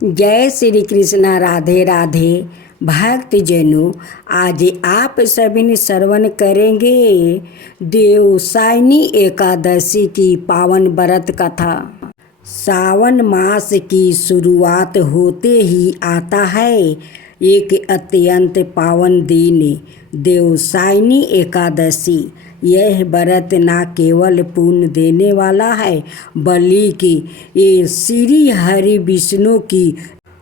जय श्री कृष्णा। राधे राधे। भक्त जनों, आज आप सभी ने श्रवण करेंगे देवसायनी एकादशी की पावन व्रत कथा। सावन मास की शुरुआत होते ही आता है एक अत्यंत पावन दिन, देवसायनी एकादशी। यह व्रत न केवल पुण्य देने वाला है, बल्कि ये श्री हरि विष्णु की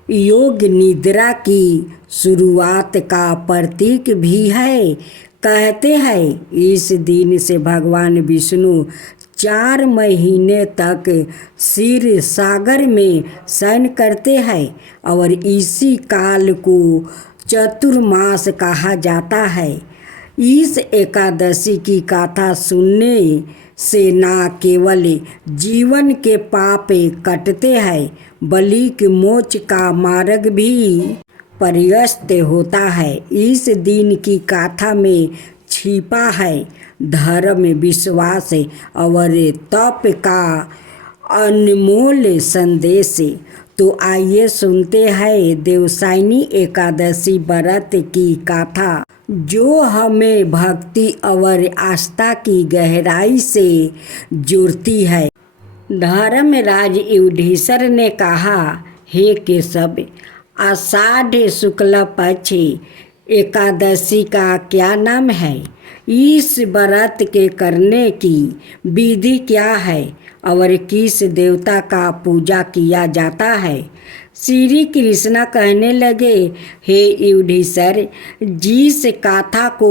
योग निद्रा की शुरुआत का प्रतीक भी है। कहते हैं इस दिन से भगवान विष्णु 4 महीने तक क्षीर सागर में शयन करते हैं और इसी काल को चतुर्मास कहा जाता है। इस एकादशी की कथा सुनने से न केवल जीवन के पाप कटते हैं, बल्कि मोक्ष का मार्ग भी प्रशस्त होता है। इस दिन की कथा में छिपा है धर्म, विश्वास और तप का अनमोल संदेश। तो आइए सुनते हैं देवसायनी एकादशी व्रत की कथा, जो हमें भक्ति और आस्था की गहराई से जोड़ती है। धर्मराज युधिष्ठिर ने कहा, हे केशव, आषाढ़ शुक्ल पक्ष एकादशी का क्या नाम है? इस व्रत के करने की विधि क्या है और किस देवता का पूजा किया जाता है? श्री कृष्ण कहने लगे, हे युधिष्ठिर, जिस कथा को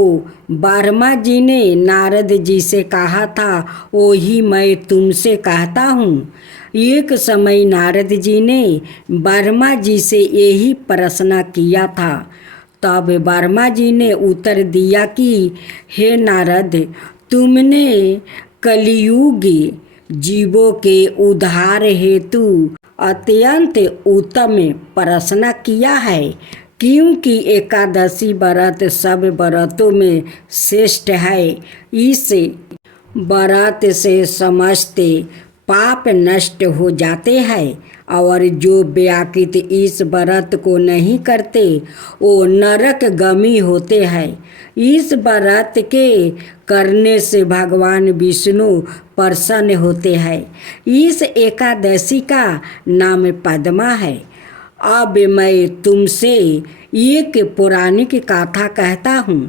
ब्रह्मा जी ने नारद जी से कहा था वही मैं तुमसे कहता हूँ। एक समय नारद जी ने ब्रह्मा जी से यही प्रश्न किया था। तब ब्रह्मा जी ने उत्तर दिया कि हे नारद, तुमने कलियुग जीवों के उद्धार हेतु अत्यंत उत्तम प्रश्न किया है, क्योंकि एकादशी व्रत सब व्रतों में श्रेष्ठ है। इस व्रत से समस्त पाप नष्ट हो जाते हैं और जो व्याकृत इस व्रत को नहीं करते वो नरकगामी होते हैं। इस व्रत के करने से भगवान विष्णु प्रसन्न होते हैं। इस एकादशी का नाम पद्मा है। अब मैं तुमसे एक पौराणिक कथा कहता हूँ,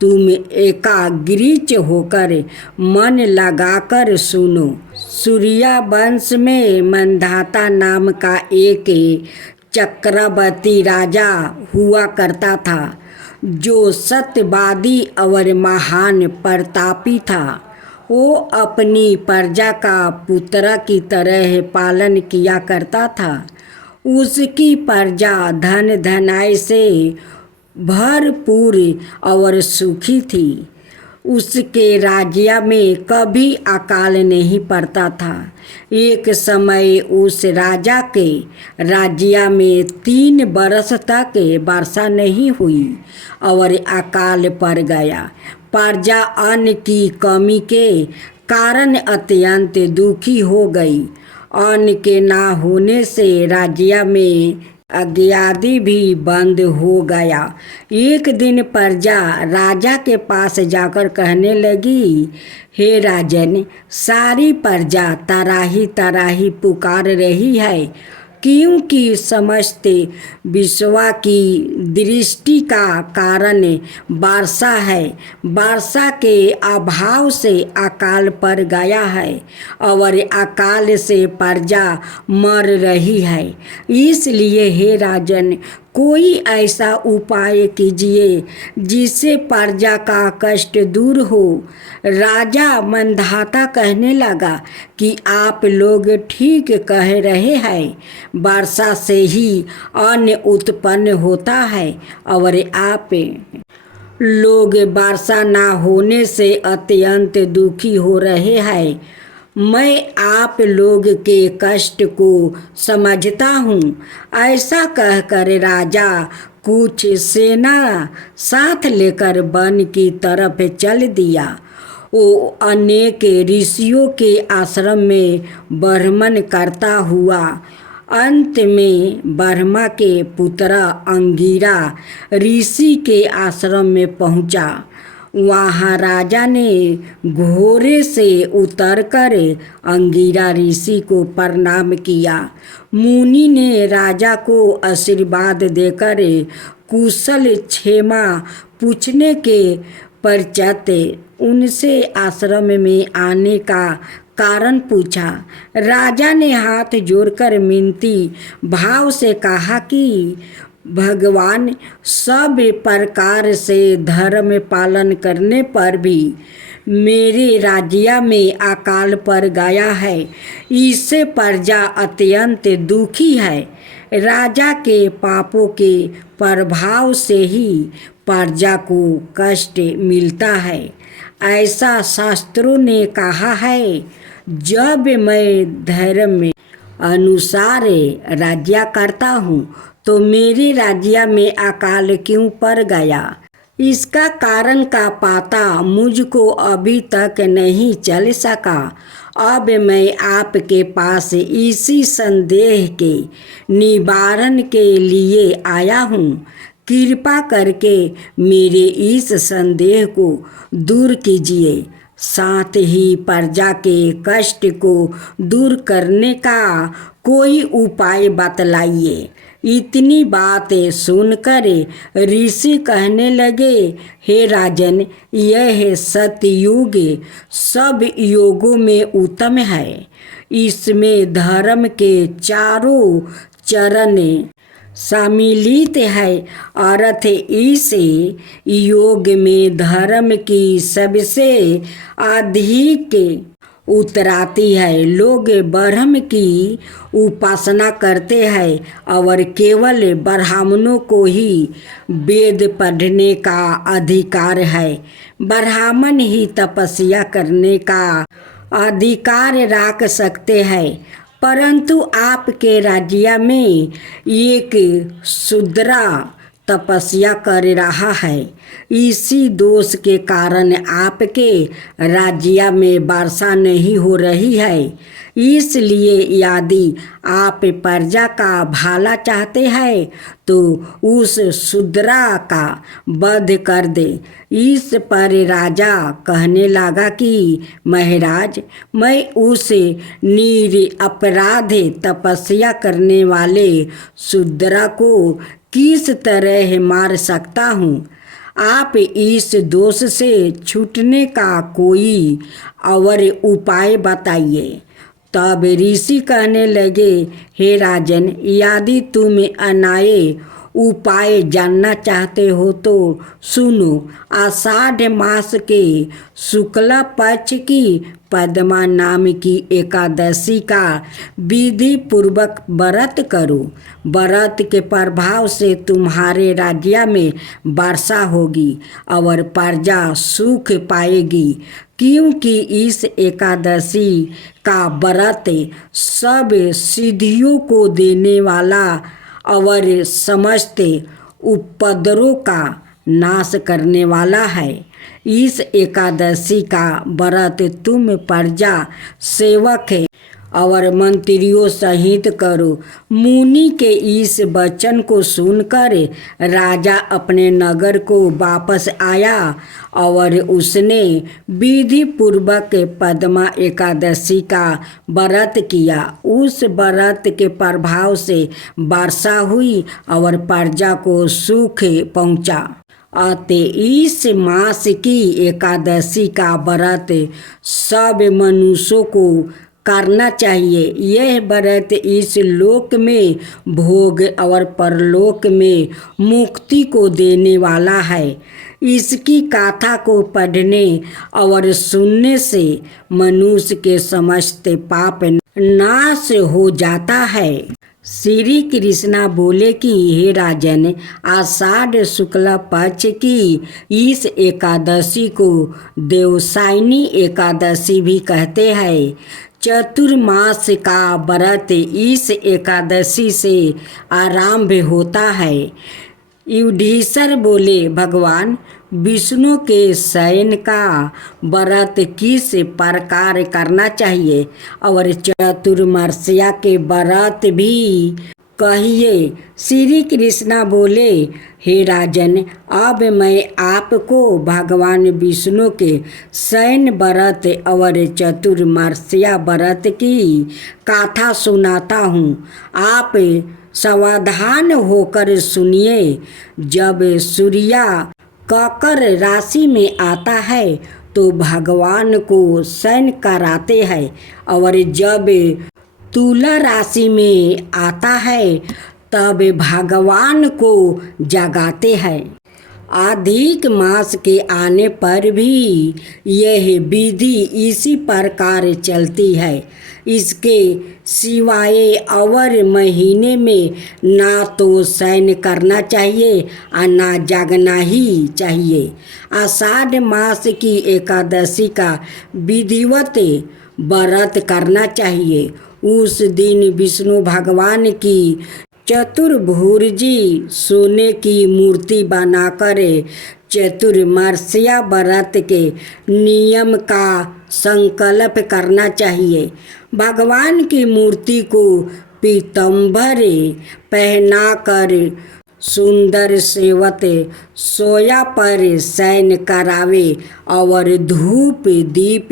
तुम एकाग्रचित्त होकर मन लगाकर सुनो। सूर्या वंश में मंधाता नाम का एक चक्रवर्ती राजा हुआ करता था, जो सत्यवादी और महान प्रतापी था। वो अपनी प्रजा का पुत्र की तरह पालन किया करता था। उसकी प्रजा धन धनाई से भरपूर और सुखी थी। उसके राज्य में कभी अकाल नहीं पड़ता था। एक समय उस राजा के राज्य में 3 बरस तक वर्षा नहीं हुई और अकाल पड़ गया। प्रजा अन्न की कमी के कारण अत्यंत दुखी हो गई। अन्न के ना होने से राज्य में अग्नि भी बंद हो गया। एक दिन प्रजा राजा के पास जाकर कहने लगी, हे राजन, सारी प्रजा तराही तराही पुकार रही है, क्योंकि समस्त विश्व की दृष्टि का कारण वर्षा है। वर्षा के अभाव से अकाल पड़ गया है और अकाल से प्रजा मर रही है। इसलिए हे राजन, कोई ऐसा उपाय कीजिए जिससे प्रजा का कष्ट दूर हो। राजा मंधाता कहने लगा कि आप लोग ठीक कह रहे हैं, वर्षा से ही अन्न उत्पन्न होता है और आप लोग वर्षा ना होने से अत्यंत दुखी हो रहे हैं। मैं आप लोग के कष्ट को समझता हूँ। ऐसा कहकर राजा कुछ सेना साथ लेकर वन की तरफ चल दिया। वो अनेक ऋषियों के आश्रम में भ्रमण करता हुआ अंत में ब्रह्मा के पुत्र अंगिरा ऋषि के आश्रम में पहुंचा। वहाँ राजा ने घोड़े से उतरकर अंगिरा ऋषि को प्रणाम किया। मुनि ने राजा को आशीर्वाद देकर कुशल क्षेमा पूछने के पश्चात उनसे आश्रम में आने का कारण पूछा। राजा ने हाथ जोड़कर मिनती भाव से कहा कि भगवान, सब प्रकार से धर्म पालन करने पर भी मेरे राज्य में अकाल पड़ गया है। इससे प्रजा अत्यंत दुखी है। राजा के पापों के प्रभाव से ही प्रजा को कष्ट मिलता है। ऐसा शास्त्रों ने कहा है। जब मैं धर्म अनुसार राज्य करता हूँ तो मेरे राज्य में अकाल क्यों पड़ गया, इसका कारण का पता मुझको अभी तक नहीं चल सका। अब मैं आपके पास इसी संदेह के निवारण के लिए आया हूँ। कृपा करके मेरे इस संदेह को दूर कीजिए। साथ ही प्रजा के कष्ट को दूर करने का कोई उपाय बतलाइए। इतनी बातें सुनकर ऋषि कहने लगे, हे राजन, यह सतयुग सब योगों में उत्तम है। इसमें धर्म के चारों चरण सम्मिलित है। अर्थ इस योग में धर्म की सबसे अधिक उतराती है। लोग ब्रह्म की उपासना करते हैं और केवल ब्राह्मणों को ही वेद पढ़ने का अधिकार है। ब्राह्मण ही तपस्या करने का अधिकार रख सकते हैं। परंतु आपके राज्य में एक शूद्रा तपस्या कर रहा है। इसी दोष के कारण आपके राज्य में वर्षा नहीं हो रही है। इसलिए यदि आप प्रजा का भला चाहते हैं तो उस शूद्रा का वध कर दे। इस पर राजा कहने लगा कि महाराज, मैं उस निरपराध तपस्या करने वाले शूद्रा को किस तरह मार सकता हूँ। आप इस दोष से छूटने का कोई और उपाय बताइए। तब ऋषि कहने लगे, हे राजन, यदि तुम अन्याय उपाय जानना चाहते हो तो सुनो। आषाढ़ मास के शुक्ला पक्ष की पद्मा नाम की एकादशी का विधि पूर्वक व्रत करो। व्रत के प्रभाव से तुम्हारे राज्य में वर्षा होगी और प्रजा सुख पाएगी, क्योंकि इस एकादशी का व्रत सब सिद्धियों को देने वाला और समस्त उपद्रवों का नाश करने वाला है। इस एकादशी का व्रत तुम प्रजा सेवक और मंत्रियों सहित करो। मुनि के इस वचन को सुनकर राजा अपने नगर को वापस आया और उसने विधि पूर्वक पद्मा एकादशी का व्रत किया। उस व्रत के प्रभाव से वर्षा हुई और प्रजा को सुख पहुंचा। अतः इस मास की एकादशी का व्रत सब मनुष्यों को करना चाहिए। यह व्रत इस लोक में भोग और परलोक में मुक्ति को देने वाला है। इसकी गाथा को पढ़ने और सुनने से मनुष्य के समस्त पाप नाश हो जाता है। श्री कृष्णा बोले कि हे राजन, आषाढ़ शुक्ल पक्ष की इस एकादशी को देवसायनी एकादशी भी कहते हैं। चतुर्मास का व्रत इस एकादशी से आरंभ होता है। युधिष्ठिर बोले, भगवान, विष्णु के शयन का व्रत किस प्रकार करना चाहिए और चतुर्मास्या के व्रत भी कहिए। श्री कृष्णा बोले, हे राजन, अब मैं आपको भगवान विष्णु के शयन व्रत और चतुर्मास्या व्रत की कथा सुनाता हूँ। आप सावधान होकर सुनिए। जब सूर्य मकर राशि में आता है तो भगवान को शयन कराते हैं और जब तुला राशि में आता है तब भगवान को जगाते हैं। अधिक मास के आने पर भी यह विधि इसी प्रकार चलती है। इसके सिवाय और महीने में ना तो शयन करना चाहिए और ना जागना ही चाहिए। आषाढ़ मास की एकादशी का विधिवत व्रत करना चाहिए। उस दिन विष्णु भगवान की चतुर्भुजी सोने की मूर्ति बनाकर चतुर्मास्या व्रत के नियम का संकल्प करना चाहिए। भगवान की मूर्ति को पीताम्बर पहनाकर सुंदर सेवत सोया पर शयन करावे और धूप दीप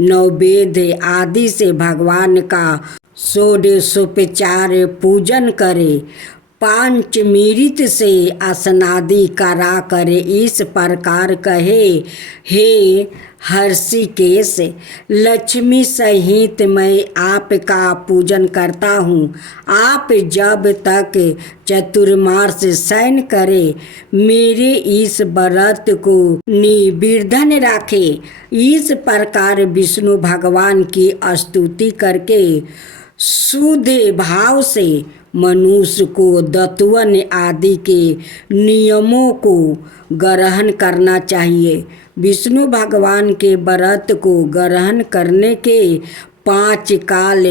नैवेद्य आदि से भगवान का षोडशोपचार पूजन करे। पंचमृत से स्नादि करा करे। इस प्रकार कहे, हे हर्षिकेश, लक्ष्मी सहित मैं आपका पूजन करता हूँ। आप जब तक चतुर्मास शयन करे मेरे इस व्रत को निर्विघ्न रखे। इस प्रकार विष्णु भगवान की स्तुति करके शुद्ध भाव से मनुष्य को दत्वन आदि के नियमों को ग्रहण करना चाहिए। विष्णु भगवान के व्रत को ग्रहण करने के 5 काल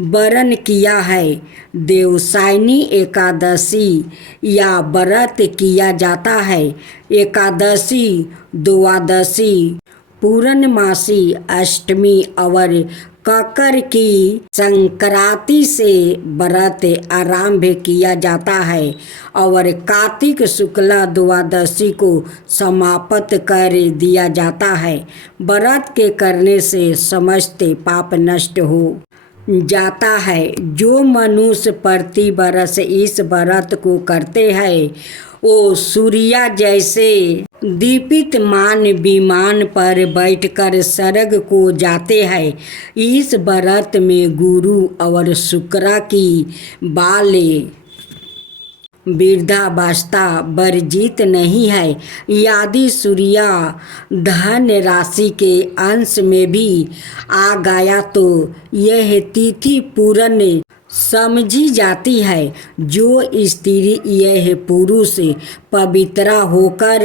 वर्ण किया है। देवसायनी एकादशी या व्रत किया जाता है। एकादशी, द्वादशी, पूर्णमासी, अष्टमी और मकर की संक्रांति से व्रत आरंभ किया जाता है और कार्तिक शुक्ला द्वादशी को समाप्त कर दिया जाता है। व्रत के करने से समस्त पाप नष्ट हो जाता है। जो मनुष्य प्रति वर्ष इस व्रत को करते हैं वो सूर्य जैसे दीप्तिमान विमान पर बैठकर स्वर्ग को जाते हैं। इस व्रत में गुरु और शुक्र की बाल वृद्धावस्था वर्जित नहीं है। यदि सूर्य धन राशि के अंश में भी आ गया तो यह तिथि पूर्ण समझी जाती है। जो स्त्री यह पुरुष पवित्र होकर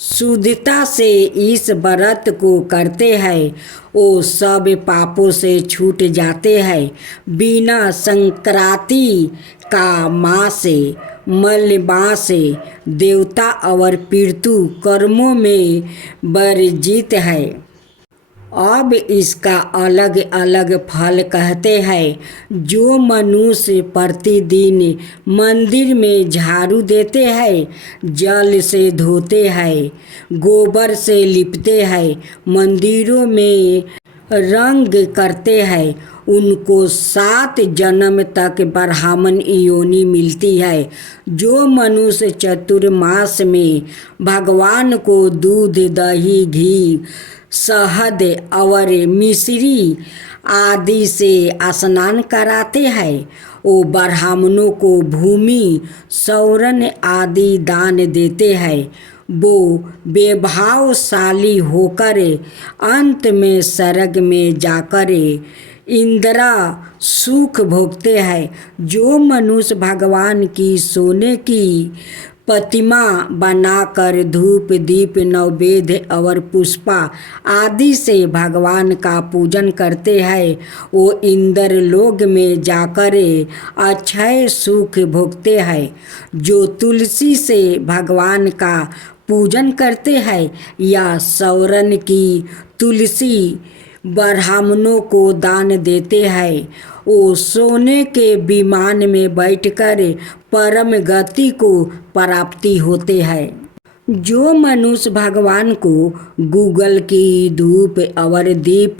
शुद्धता से इस व्रत को करते हैं वो सब पापों से छूट जाते हैं। बिना संक्रांति का मास मलमास देवता और पितृ कर्मों में वर्जित है। अब इसका अलग अलग फल कहते हैं। जो मनुष्य प्रतिदिन मंदिर में झाड़ू देते हैं, जल से धोते हैं, गोबर से लिपते हैं, मंदिरों में रंग करते हैं, उनको 7 जन्म तक ब्राह्मण योनि मिलती है। जो मनुष्य चतुर्मास में भगवान को दूध, दही, घी, शहद और मिश्री आदि से स्नान कराते हैं वो ब्राह्मणों को भूमि, स्वर्ण आदि दान देते हैं। वो वैभवशाली होकर अंत में स्वर्ग में जाकर इंदिरा सुख भोगते हैं। जो मनुष्य भगवान की सोने की प्रतिमा बनाकर धूप दीप नैवेद्य और पुष्पा आदि से भगवान का पूजन करते हैं वो इंद्र लोक में जाकर अक्षय सुख भोगते हैं। जो तुलसी से भगवान का पूजन करते हैं या सौरन की तुलसी ब्राह्मणों को दान देते हैं, वो सोने के विमान में बैठकर परम गति को प्राप्ति होते हैं। जो मनुष्य भगवान को गूगल की धूप और दीप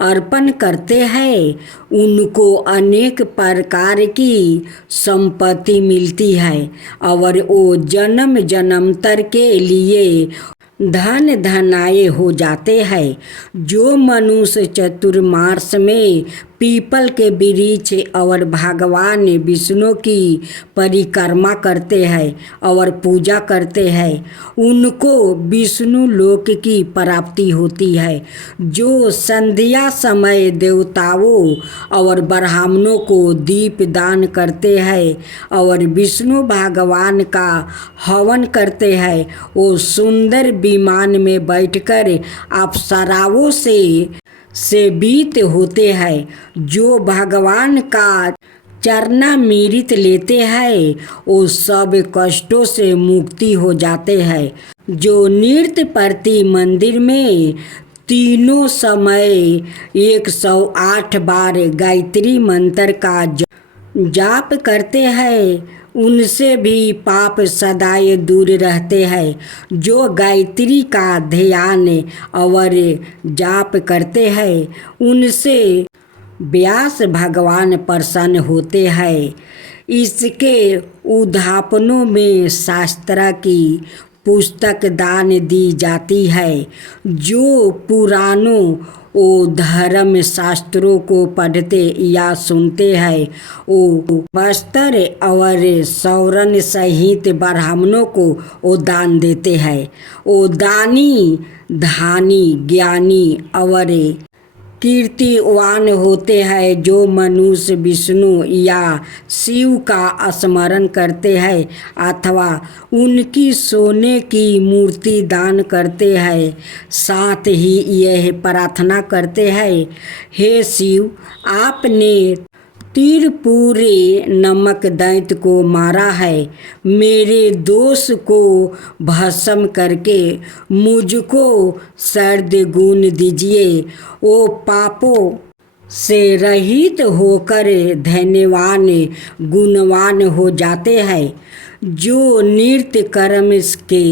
अर्पण करते हैं उनको अनेक प्रकार की संपत्ति मिलती है और वो जन्म जन्मांतर के लिए धन धनाये हो जाते हैं। जो मनुष्य चतुर्मास में पीपल के वृक्ष और भगवान विष्णु की परिक्रमा करते हैं और पूजा करते हैं उनको विष्णु लोक की प्राप्ति होती है। जो संध्या समय देवताओं और ब्राह्मणों को दीप दान करते हैं और विष्णु भगवान का हवन करते हैं वो सुंदर विमान में बैठकर अप्सराओं से बीत होते हैं। जो भगवान का चरणामृत लेते हैं वो सब कष्टों से मुक्ति हो जाते हैं। जो नृत्य प्रति मंदिर में तीनों समय 108 बार गायत्री मंत्र का जाप करते हैं उनसे भी पाप सदाए दूर रहते हैं। जो गायत्री का ध्यान और जाप करते हैं उनसे व्यास भगवान प्रसन्न होते हैं। इसके उद्यापनों में शास्त्र की पुस्तक दान दी जाती है। जो पुराणों वो धर्म शास्त्रों को पढ़ते या सुनते हैं वो वस्त्र और सौरन सहित ब्राह्मणों को वो दान देते हैं। वो दानी धानी ज्ञानी और कीर्तिवान होते हैं। जो मनुष्य विष्णु या शिव का स्मरण करते हैं अथवा उनकी सोने की मूर्ति दान करते हैं साथ ही यह प्रार्थना करते हैं, हे शिव आपने त्रिपुरी नमक दैत्य को मारा है, मेरे दोष को भस्म करके मुझको सर्द गुण दीजिए। वो पापों से रहित होकर धन्यवान गुणवान हो जाते हैं। जो नृत्य कर्म के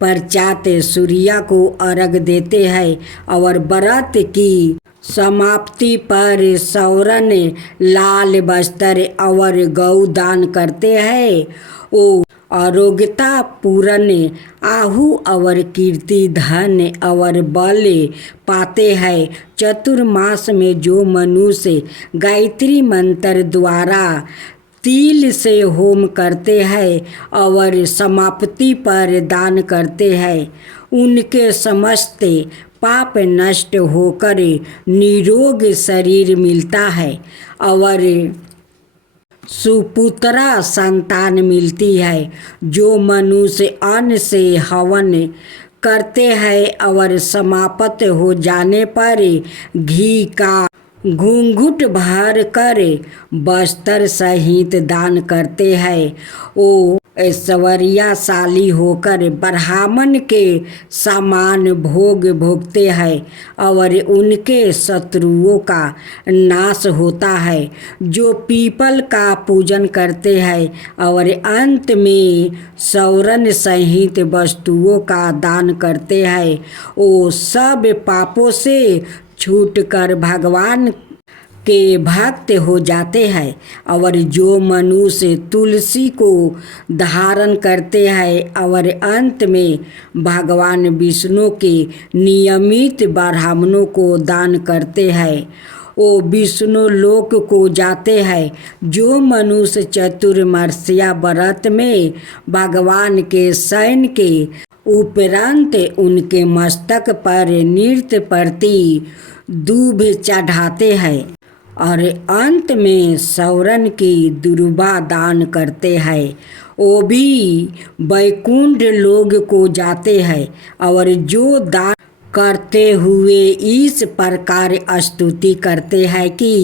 पश्चात सूर्य को अर्घ देते हैं और व्रत की समाप्ति पर सौरन लाल वस्त्र और गौ दान करते हैं वो आरोग्यता पूर्ण आहु और कीर्ति धन और बल पाते हैं। चतुर्मास में जो मनुष्य गायत्री मंत्र द्वारा तिल से होम करते हैं और समाप्ति पर दान करते हैं उनके समस्त पाप नष्ट होकर निरोग शरीर मिलता है और सुपुत्रा संतान मिलती है। जो मनुष्य अन्न से हवन करते हैं और समाप्त हो जाने पर घी का घूंघट भर कर वस्त्र सहित दान करते हैं वो ऐश्वर्यशाली होकर ब्राह्मण के समान भोग भोगते हैं और उनके शत्रुओं का नाश होता है। जो पीपल का पूजन करते हैं और अंत में सौरन सहित वस्तुओं का दान करते हैं वो सब पापों से छूटकर भगवान के भक्त हो जाते हैं। और जो मनुष्य तुलसी को धारण करते हैं और अंत में भगवान विष्णु के नियमित ब्राह्मणों को दान करते हैं वो विष्णु लोक को जाते हैं। जो मनुष्य चतुर्मास्या व्रत में भगवान के शयन के उपरांत उनके मस्तक पर नृत्य प्रति दूब चढ़ाते हैं और अंत में सौरन की दुर्बा दान करते हैं वो भी वैकुंठ लोक को जाते हैं। और जो दान करते हुए इस प्रकार स्तुति करते हैं कि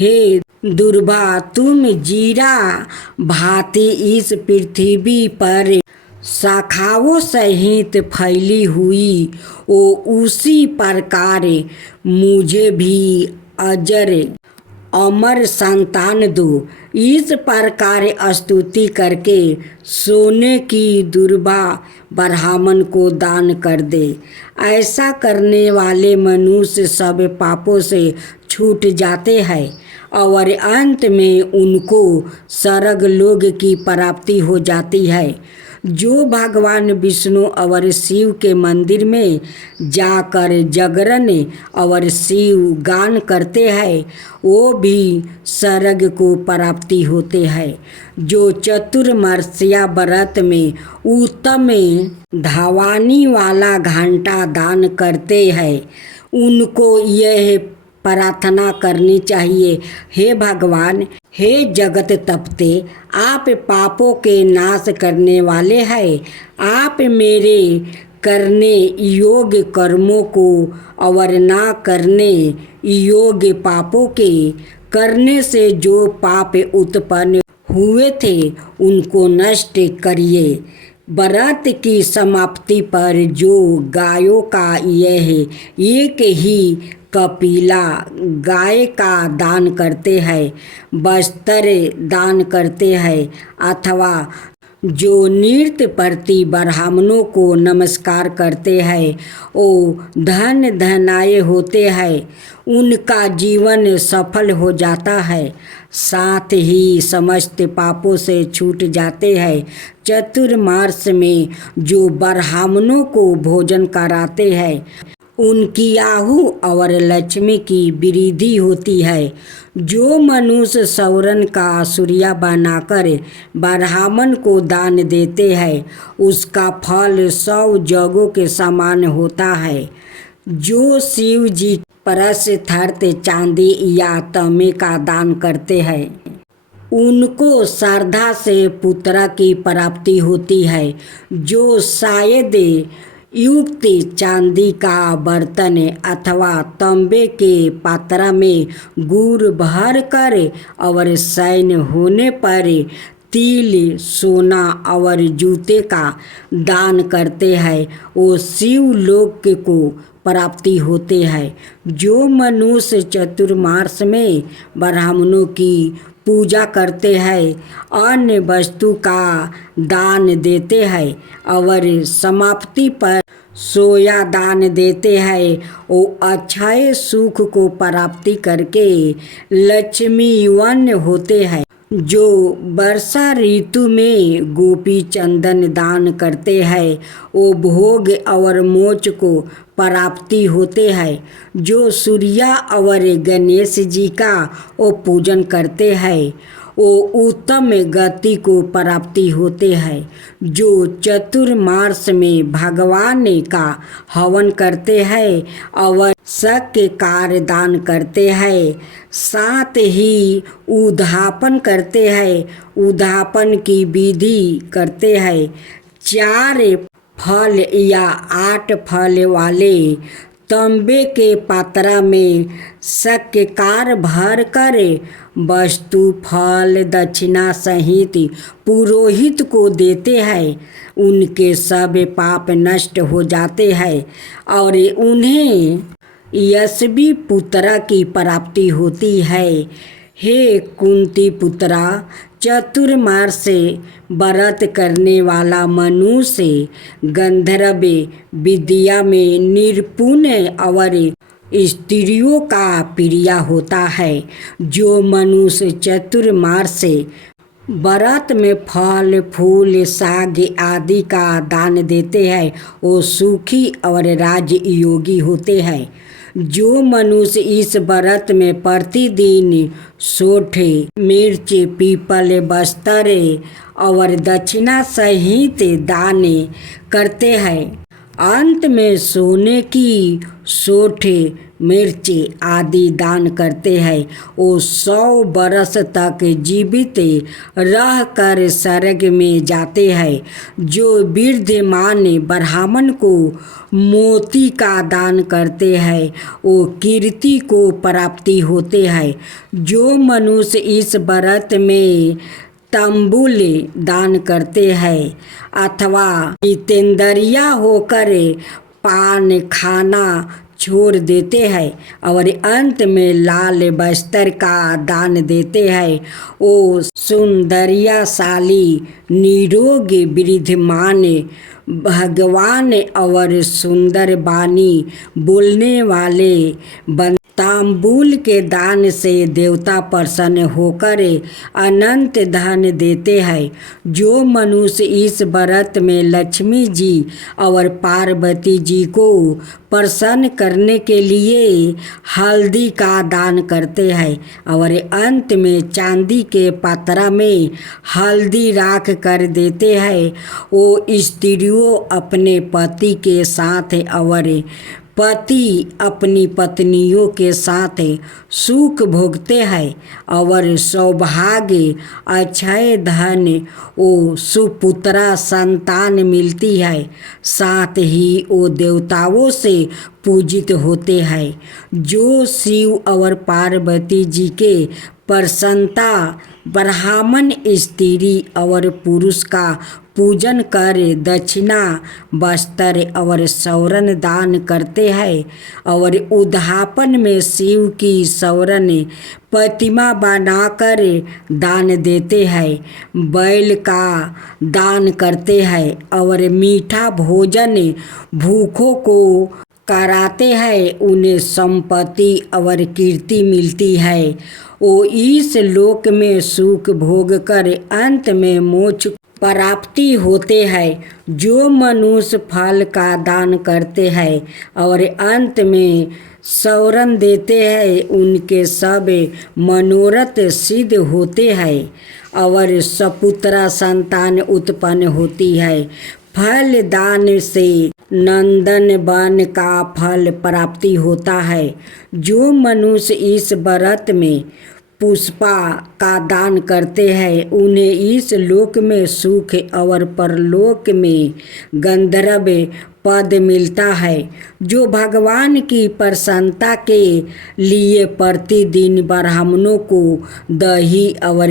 हे दुर्बा तुम जीरा भांति इस पृथ्वी पर शाखाओं सहित फैली हुई ओ उसी प्रकार मुझे भी अजर अमर संतान दो। इस प्रकार स्तुति करके सोने की दुर्बा ब्राह्मण को दान कर दे। ऐसा करने वाले मनुष्य सब पापों से छूट जाते हैं और अंत में उनको स्वर्ग लोक की प्राप्ति हो जाती है। जो भगवान विष्णु और शिव के मंदिर में जाकर जागरण और शिव गान करते हैं वो भी स्वर्ग को प्राप्ति होते हैं। जो चतुर्मास्या व्रत में उत्तम धावानी वाला घंटा दान करते हैं उनको यह प्रार्थना करनी चाहिए, हे भगवान, हे जगत तपते, आप पापों के नाश करने वाले हैं। आप मेरे करने योग्य कर्मों को और ना करने योग्य पापों के करने से जो पाप उत्पन्न हुए थे उनको नष्ट करिए। व्रत की समाप्ति पर जो गायों का यह एक ही कपिला गाय का दान करते हैं, वस्त्र दान करते हैं अथवा जो नृत्य प्रति ब्राह्मणों को नमस्कार करते हैं वो धन धनाए होते हैं, उनका जीवन सफल हो जाता है, साथ ही समस्त पापों से छूट जाते हैं। चतुर्मास में जो ब्राह्मणों को भोजन कराते हैं उनकी आहु और लक्ष्मी की वृद्धि होती है। जो मनुष्य सौरन का सूर्या बनाकर ब्राह्मण को दान देते हैं उसका फल 100 जगों के समान होता है। जो शिव जी परस थर्त चांदी या तांबे का दान करते हैं उनको श्रद्धा से पुत्र की प्राप्ति होती है। जो शायद युक्त चांदी का बर्तन अथवा तांबे के पात्र में गुड़ भर कर और शयन होने पर तिल सोना और जूते का दान करते हैं वो शिव लोक को प्राप्ति होते हैं। जो मनुष्य चतुर्मास में ब्राह्मणों की पूजा करते हैं, अन्य वस्तु का दान देते हैं और समाप्ति पर सोया दान देते हैं वो अक्षय सुख को प्राप्ति करके लक्ष्मीवान होते हैं। जो वर्षा ऋतु में गोपी चंदन दान करते हैं वो भोग और मोक्ष को प्राप्ति होते हैं। जो सूर्या और गणेश जी का वो पूजन करते हैं वो उत्तम गति को प्राप्ति होते हैं। जो चतुर्मास में भगवान का हवन करते हैं और शक्य कार्य दान करते हैं, साथ ही उद्यापन करते हैं, उद्यापन की विधि करते हैं, 4 फल या 8 फल वाले तांबे के पात्र में शक्कर भर कर वस्तु फल दक्षिणा सहित पुरोहित को देते हैं उनके सब पाप नष्ट हो जाते हैं और उन्हें यशस्वी पुत्र की प्राप्ति होती है। हे कुंती पुत्रा, चतुर्मास से व्रत करने वाला मनुष्य गंधर्व विद्या में निपुण और स्त्रियों का प्रिय होता है। जो मनुष्य चतुर्मास से व्रत में फल फूल साग आदि का दान देते हैं वो सुखी और राजयोगी होते हैं। जो मनुष्य इस व्रत में प्रतिदिन सोठ मिर्च पीपल बस्तर और दक्षिणा सहित दान करते हैं, अंत में सोने की सोठ मिर्च आदि दान करते हैं वो 100 वर्ष तक जीवित रह कर स्वर्ग में जाते हैं। जो विद्यमान ब्राह्मण को मोती का दान करते हैं वो कीर्ति को प्राप्ति होते हैं। जो मनुष्य इस व्रत में तंबुल दान करते हैं अथवा जितेंद्रिया होकर पान खाना छोड़ देते हैं और अंत में लाल बस्तर का दान देते हैं। ओ सुंदरियाशाली निरोगी वृद्धमान भगवान और सुंदर वाणी बोलने वाले तांबूल के दान से देवता प्रसन्न होकर अनंत धन देते हैं। जो मनुष्य इस व्रत में लक्ष्मी जी और पार्वती जी को प्रसन्न करने के लिए हल्दी का दान करते हैं और अंत में चांदी के पात्रा में हल्दी राख कर देते हैं, वो स्त्रियों अपने पति के साथ और पति अपनी पत्नियों के साथ सुख भोगते हैं और सौभाग्य अक्षय धन ओ सुपुत्रा संतान मिलती है। साथ ही वो देवताओं से पूजित होते हैं। जो शिव और पार्वती जी के प्रसन्नता ब्राह्मण स्त्री और पुरुष का पूजन कर दक्षिणा वस्त्र और स्वर्ण दान करते हैं और उद्यापन में शिव की स्वर्ण प्रतिमा बनाकर दान देते हैं, बैल का दान करते हैं और मीठा भोजन भूखों को कराते हैं, उन्हें संपत्ति और कीर्ति मिलती है। वो इस लोक में सुख भोग कर अंत में मोक्ष प्राप्ति होते हैं। जो मनुष्य फल का दान करते हैं और अंत में स्वर्ण देते हैं, उनके सब मनोरथ सिद्ध होते हैं और सपुत्रा संतान उत्पन्न होती है। फल दान से नंदन वन का फल प्राप्ति होता है। जो मनुष्य इस व्रत में पुष्पा का दान करते हैं, उन्हें इस लोक में सुख और परलोक में गंधर्व पद मिलता है। जो भगवान की प्रसन्नता के लिए प्रतिदिन ब्राह्मणों को दही और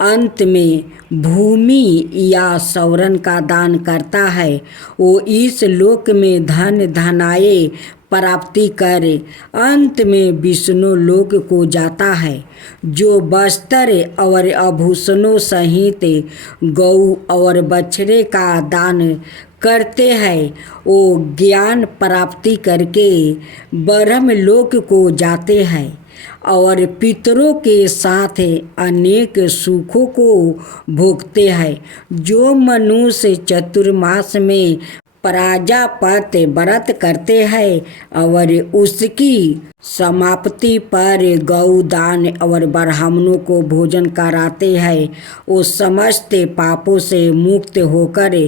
अंत में भूमि या स्वर्ण का दान करता है, वो इस लोक में धन धनाये प्राप्ति करे अंत में विष्णु लोक को जाता है। जो वस्त्र और आभूषणों सहित गौ और बछड़े का दान करते हैं, वो ज्ञान प्राप्ति करके ब्रह्म लोक को जाते हैं और पितरों के साथ अनेक सुखों को भोगते हैं। जो मनुष्य चतुर्मास में प्राजापत्य व्रत करते हैं और उसकी समाप्ति पर गौदान और ब्राह्मणों को भोजन कराते हैं, वो समस्त पापों से मुक्त होकर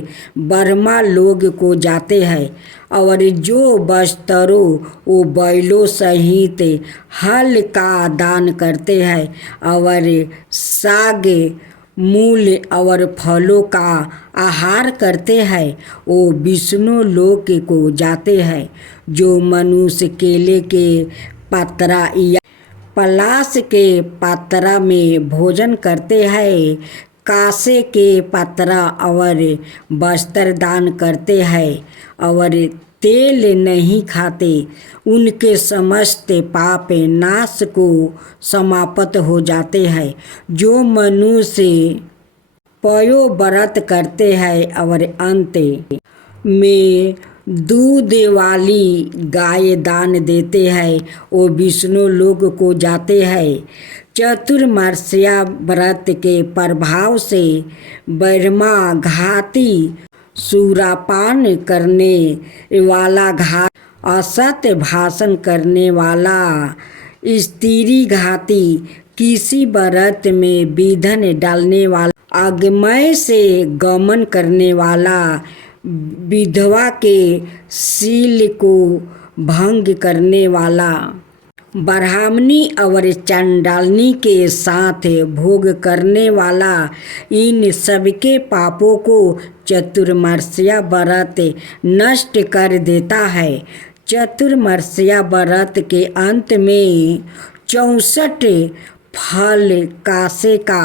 ब्रह्मा लोक को जाते हैं। और जो वस्त्रों वो बैलों सहित हल का दान करते हैं और साग मूल और फलों का आहार करते हैं, वो विष्णु लोक को जाते हैं। जो मनुष्य केले के पत्रा या पलाश के पत्रा में भोजन करते हैं, कासे के पत्रा और वस्त्र दान करते हैं और तेल नहीं खाते, उनके समस्त पाप नाश को समाप्त हो जाते हैं। जो मनुष्य पयो व्रत करते हैं और अंत में दूध वाली गाय दान देते हैं, वो विष्णु लोक को जाते हैं। चतुर्मास्या व्रत के प्रभाव से ब्रह्मा घाती सुरापान करने वाला घात असत्य भाषण करने वाला स्त्री घाती किसी व्रत में विघ्न डालने वाला अगमय से गमन करने वाला विधवा के शील को भंग करने वाला ब्राह्मणी और चंडालनी के साथ भोग करने वाला, इन सबके पापों को चतुर्मास्या व्रत नष्ट कर देता है। चतुर्मास्या व्रत के अंत में 64 फल कासे का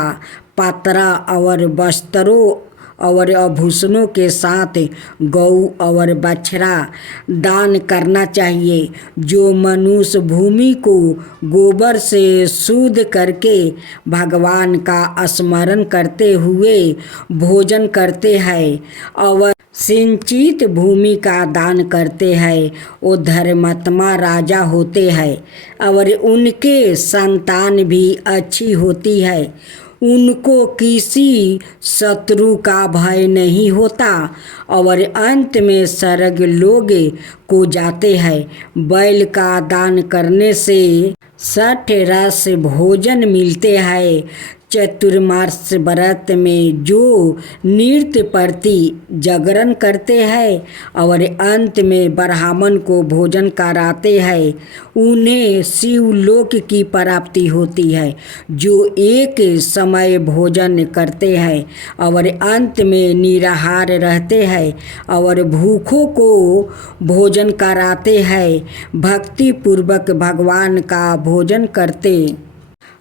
पात्रा और वस्त्रों और आभूषणों के साथ गौ और बछड़ा दान करना चाहिए। जो मनुष्य भूमि को गोबर से शुद्ध करके भगवान का स्मरण करते हुए भोजन करते हैं और सिंचित भूमि का दान करते हैं, वो धर्मात्मा राजा होते हैं और उनके संतान भी अच्छी होती है। उनको किसी शत्रु का भय नहीं होता और अंत में स्वर्ग लोग को जाते हैं। बैल का दान करने से 60 रस भोजन मिलते हैं। चतुर्मास व्रत में जो नृत्य प्रति जागरण करते हैं और अंत में ब्राह्मण को भोजन कराते हैं, उन्हें शिवलोक की प्राप्ति होती है। जो एक समय भोजन करते हैं और अंत में निराहार रहते हैं और भूखों को भोजन कराते हैं, भक्ति पूर्वक भगवान का भोजन करते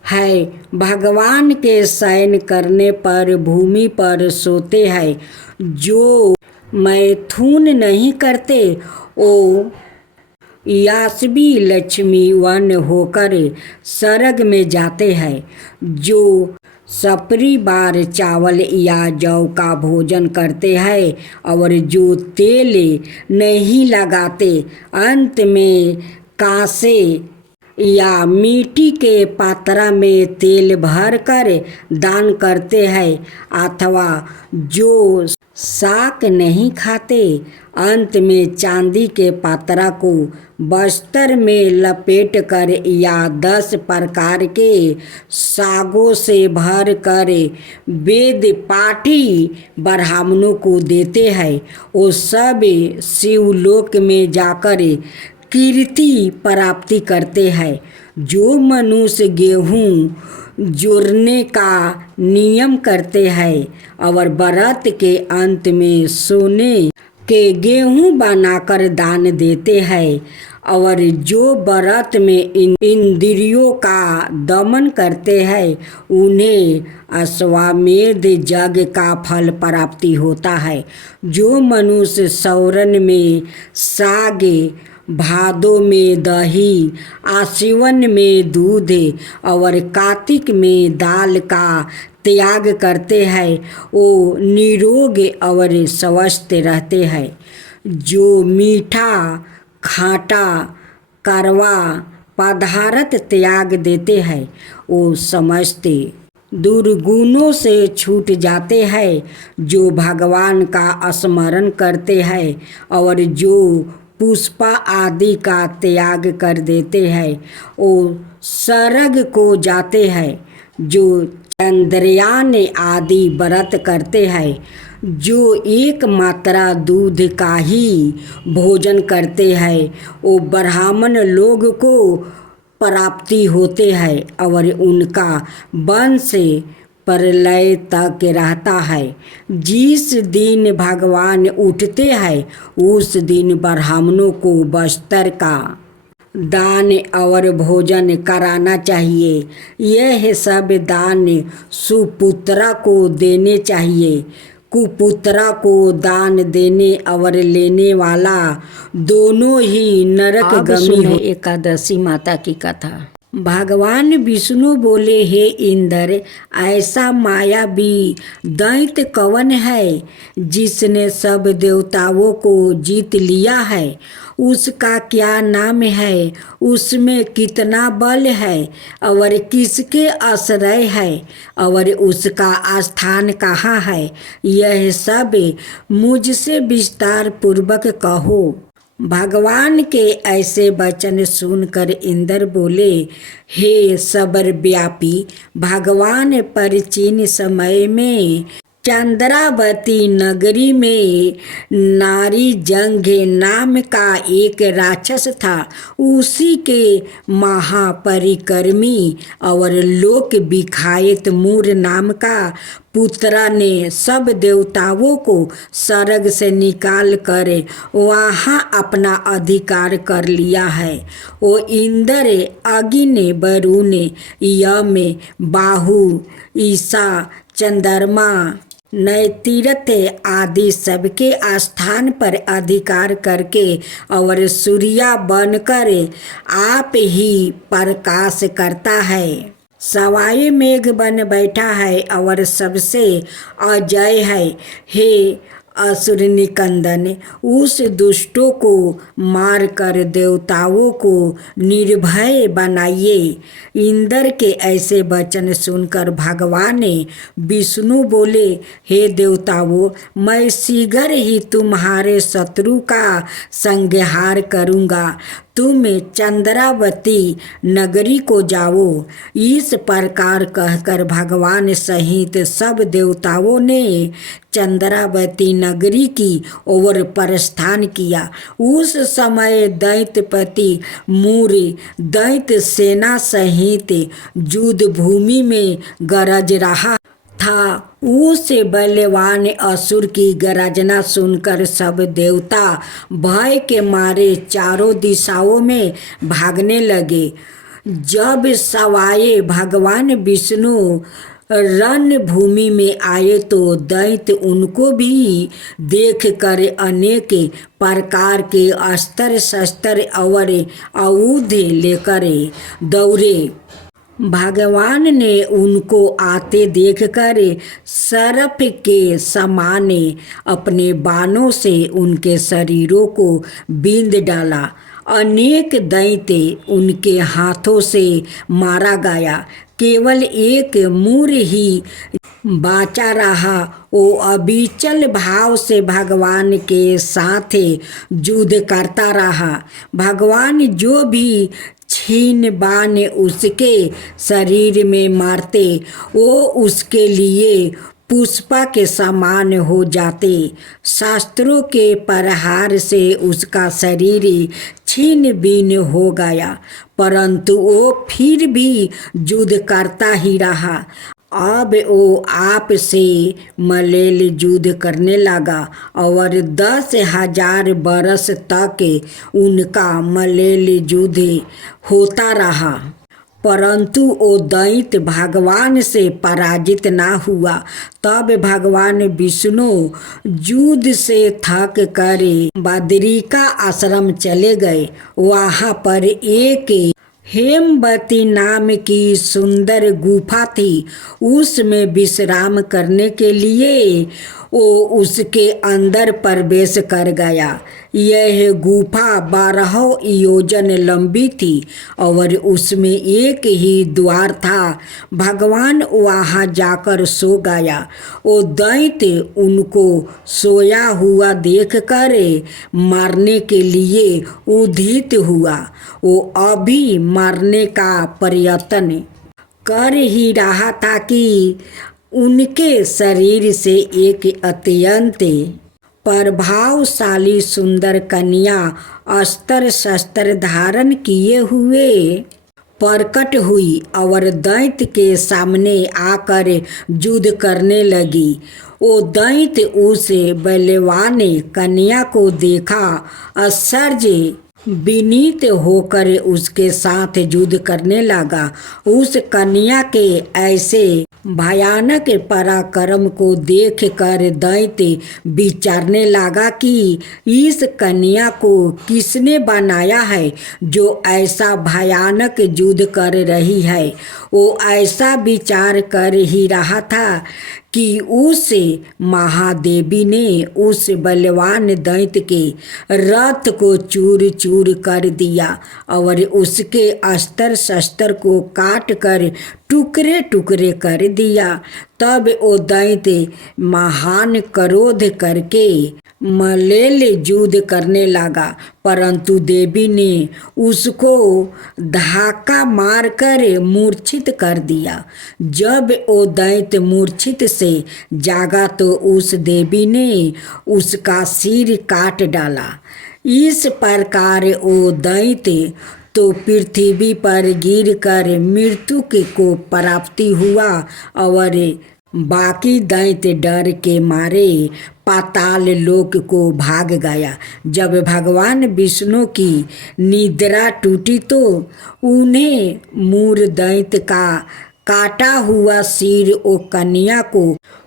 है। भगवान के शयन करने पर भूमि पर सोते हैं। जो मैथुन नहीं करते वो यास्वी लक्ष्मीवन होकर स्वर्ग में जाते हैं। जो सपरिवार चावल या जौ का भोजन करते हैं और जो तेल नहीं लगाते, अंत में कांसे या मिट्टी के पात्रा में तेल भरकर दान करते हैं, अथवा जो शाक नहीं खाते, अंत में चांदी के पात्रा को बस्तर में लपेट कर या 10 प्रकार के सागों से भर कर वेद पाठी ब्राह्मणों को देते हैं। वो सब शिवलोक में जाकर कीर्ति प्राप्ति करते हैं। जो मनुष्य गेहूँ जोड़ने का नियम करते हैं और व्रत के अंत में सोने के गेहूँ बनाकर दान देते हैं और जो व्रत में इंद्रियों का दमन करते हैं, उन्हें अश्वमेध यज्ञ का फल प्राप्ति होता है। जो मनुष्य सौरन में साग, भादों में दही, आश्विन में दूध और कार्तिक में दाल का त्याग करते हैं, वो निरोग और स्वस्थ रहते हैं। जो मीठा, खाटा, कड़वा पदार्थ त्याग देते हैं, वो समस्त दुर्गुणों से छूट जाते हैं। जो भगवान का स्मरण करते हैं और जो पुष्पा आदि का त्याग कर देते हैं, वो स्वर्ग को जाते हैं। जो चंद्रयान आदि व्रत करते हैं, जो एक मात्रा दूध का ही भोजन करते हैं, वो ब्राह्मण लोग को प्राप्ति होते हैं और उनका वंश प्रलय तक रहता है। जिस दिन भगवान उठते हैं, उस दिन ब्राह्मणों को बस्तर का दान और भोजन कराना चाहिए। यह सब दान सुपुत्रा को देने चाहिए। कुपुत्रा को दान देने और लेने वाला दोनों ही नरकगामी हो। एकादशी माता की कथा। भगवान विष्णु बोले, हे इंद्र, ऐसा मायावी दैत्य कौन है जिसने सब देवताओं को जीत लिया है? उसका क्या नाम है? उसमें कितना बल है और किसके आश्रय है और उसका स्थान कहाँ है? यह सब मुझसे विस्तार पूर्वक कहो। भगवान के ऐसे वचन सुनकर इंद्र बोले, हे सर्वव्यापी भगवान, प्राचीन समय में चंद्रावती नगरी में नारी जंघ नाम का एक राक्षस था। उसी के महापरिक्रमी और लोक विख्यात मूर नाम का पुत्र ने सब देवताओं को स्वर्ग से निकाल कर वहाँ अपना अधिकार कर लिया है। वो इंद्र, अग्नि, वरुण, यम, बाहु, ईसा, चंद्रमा, नैतिरथ आदि सबके स्थान पर अधिकार करके और सूर्य बनकर आप ही प्रकाश करता है। सवाई मेघ बन बैठा है और सबसे अजय है। हे असुर निकंदन, उस दुष्टों को मारकर देवताओं को निर्भय बनाइए। इंद्र के ऐसे वचन सुनकर भगवान विष्णु बोले, हे देवताओं, मैं शीघ्र ही तुम्हारे शत्रु का संहार करूँगा। तुम चंद्रावती नगरी को जाओ। इस प्रकार कहकर भगवान सहित सब देवताओं ने चंद्रावती नगरी की ओर प्रस्थान किया। उस समय दैत्यपति मूर दैत्य सेना सहित युद्ध भूमि में गरज रहा था। उस बलवान असुर की गर्जना सुनकर सब देवता भय के मारे चारों दिशाओं में भागने लगे। जब सवाए भगवान विष्णु रणभूमि में आए तो दैत्य उनको भी देख कर अनेक प्रकार के अस्त्र शस्त्र और आयुध लेकर दौड़े। भगवान ने उनको आते देखकर सर्प के समान अपने बाणों से उनके शरीरों को बींध डाला। अनेक दैत्य उनके हाथों से मारा गया। केवल एक मूर ही बाचा रहा। वो अविचल भाव से भगवान के साथ युद्ध करता रहा। भगवान जो भी छीन बाण उसके शरीर में मारते वो उसके लिए पुष्पा के समान हो जाते। शास्त्रों के प्रहार से उसका शरीर छीन बीन हो गया, परंतु वो फिर भी युद्ध करता ही रहा। अब वो आप से मल्ल युद्ध करने लगा और 10,000 बरस तक उनका मल्ल युद्ध होता रहा, परंतु वो दैत्य भगवान से पराजित ना हुआ। तब भगवान विष्णु युद्ध से थक कर बद्रिका आश्रम चले गए। वहाँ पर एक हेमवती नाम की सुंदर गुफा थी। उसमें विश्राम करने के लिए वो उसके अंदर प्रवेश कर गया। यह गुफा 12 योजन लंबी थी और उसमें एक ही द्वार था। भगवान वहाँ जाकर सो गया। वो दैत्य उनको सोया हुआ देखकर मारने के लिए उद्यत हुआ। वो अभी मारने का प्रयत्न कर ही रहा था कि उनके शरीर से एक अत्यंत प्रभावशाली सुंदर कन्या अस्त्र शस्त्र धारण किए हुए प्रकट हुई और दैत्य के सामने आकर युद्ध करने लगी। वो दैत्य उस बलवान कन्या को देखा, आश्चर्य विनीत होकर उसके साथ युद्ध करने लगा। उस कन्या के ऐसे भयानक पराक्रम को देखकर दैत्य विचारने लगा कि इस कन्या को किसने बनाया है जो ऐसा भयानक युद्ध कर रही है। वो ऐसा विचार कर ही रहा था कि उस महादेवी ने उस बलवान दैत्य के रथ को चूर चूर कर दिया और उसके अस्त्र शस्त्र को काट कर टुकड़े टुकड़े कर दिया। तब वो दैत्य महान क्रोध करके मल्ल युद्ध करने लगा, परंतु देवी ने उसको धक्का मारकर मूर्छित कर दिया। जब वो दैत्य मूर्छित से जागा तो उस देवी ने उसका सिर काट डाला। इस प्रकार वो दैत्य तो पृथ्वी पर गिरकर मृत्यु को प्राप्ति हुआ और बाकी दैत्य डर के मारे पाताल लोक को भाग गया। जब भगवान विष्णु की निद्रा टूटी तो उन्हें मूर दैत्य का काटा हुआ सिर और कन्या को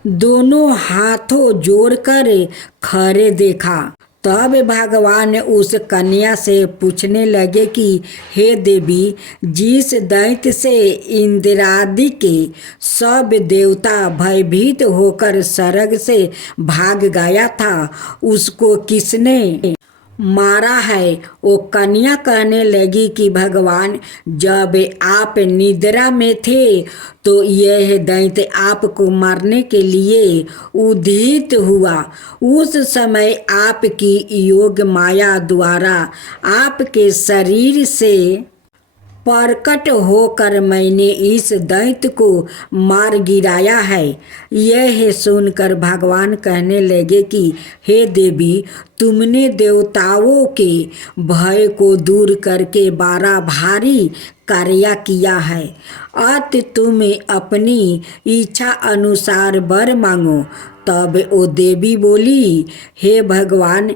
दोनों हाथों जोड़कर खड़े देखा। तब भगवान उस कन्या से पूछने लगे कि हे देवी, जिस दैत्य से इंद्रादि के सब देवता भयभीत होकर स्वर्ग से भाग गया था, उसको किसने मारा है? वो कन्या कहने लगी कि भगवान, जब आप निद्रा में थे तो यह दैत्य आपको मारने के लिए उद्यत हुआ। उस समय आपकी योग माया द्वारा आपके शरीर से प्रकट होकर मैंने इस दैत्य को मार गिराया है। यह सुनकर भगवान कहने लगे कि हे देवी, तुमने देवताओं के भय को दूर करके बड़ा भारी कार्य किया है। अत तुम अपनी इच्छा अनुसार वर मांगो। तब वो देवी बोली, हे भगवान,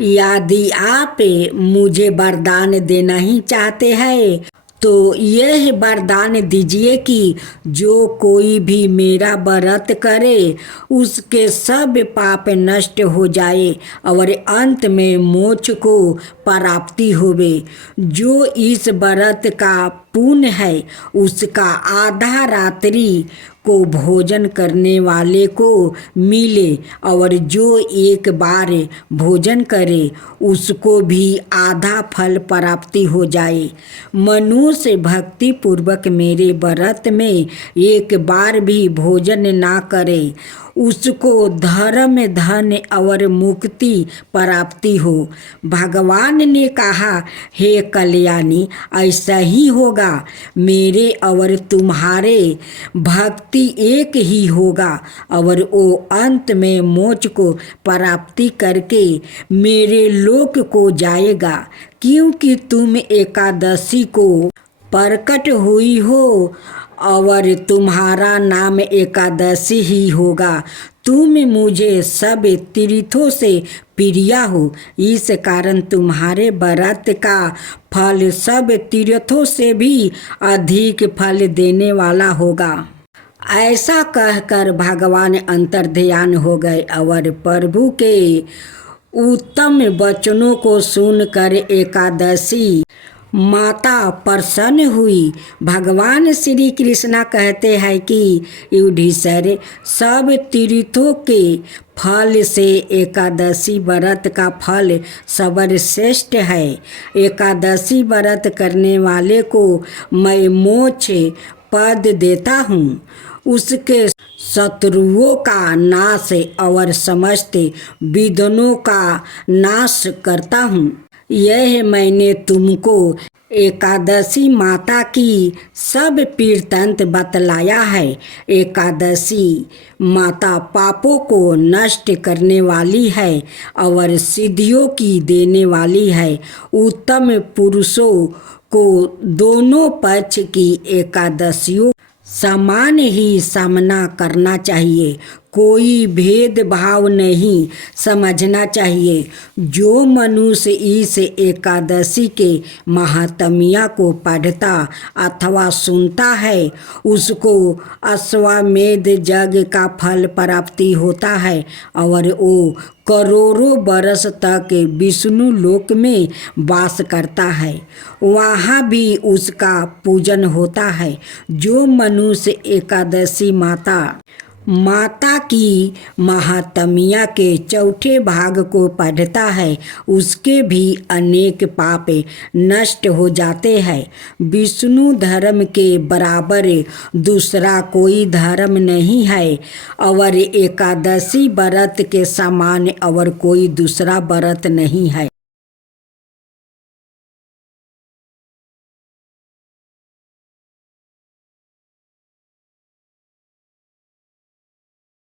यदि आप मुझे वरदान देना ही चाहते हैं तो यह वरदान दीजिए कि जो कोई भी मेरा व्रत करे उसके सब पाप नष्ट हो जाए और अंत में मोक्ष को प्राप्ति होवे। जो इस व्रत का पुण्य है उसका आधा रात्रि को भोजन करने वाले को मिले और जो एक बार भोजन करे उसको भी आधा फल प्राप्ति हो जाए। मनुष्य भक्ति पूर्वक मेरे व्रत में एक बार भी भोजन ना करे, उसको धर्म धन और मुक्ति प्राप्ति हो। भगवान ने कहा, हे कल्याणी, ऐसा ही होगा। मेरे और तुम्हारे भक्ति एक ही होगा और वो अंत में मोक्ष को प्राप्ति करके मेरे लोक को जाएगा, क्योंकि तुम एकादशी को प्रकट हुई हो और तुम्हारा नाम एकादशी ही होगा। तुम मुझे सब तीर्थों से प्रिय हो, इस कारण तुम्हारे व्रत का फल सब तीर्थों से भी अधिक फल देने वाला होगा। ऐसा कहकर भगवान अंतर्ध्यान हो गए और प्रभु के उत्तम वचनों को सुनकर एकादशी माता प्रसन्न हुई। भगवान श्री कृष्णा कहते हैं कि युधिष्ठिर, सब तीर्थों के फल से एकादशी व्रत का फल सर्वश्रेष्ठ है। एकादशी व्रत करने वाले को मैं मोक्ष पद देता हूँ, उसके शत्रुओं का नाश और समस्त विघ्नों का नाश करता हूँ। यह मैंने तुमको एकादशी माता की सब वृत्तांत बतलाया है। एकादशी माता पापों को नष्ट करने वाली है और सिद्धियों की देने वाली है। उत्तम पुरुषों को दोनों पक्ष की एकादशियों समान ही सामना करना चाहिए, कोई भेदभाव नहीं समझना चाहिए। जो मनुष्य इस एकादशी के महात्म्य को पढ़ता अथवा सुनता है उसको अश्वमेध यज्ञ का फल प्राप्ति होता है और वो करोड़ों वर्ष तक विष्णु लोक में वास करता है, वहाँ भी उसका पूजन होता है। जो मनुष्य एकादशी माता की महात्म्य के चौथे भाग को पढ़ता है उसके भी अनेक पाप नष्ट हो जाते हैं। विष्णु धर्म के बराबर दूसरा कोई धर्म नहीं है और एकादशी व्रत के समान और कोई दूसरा व्रत नहीं है।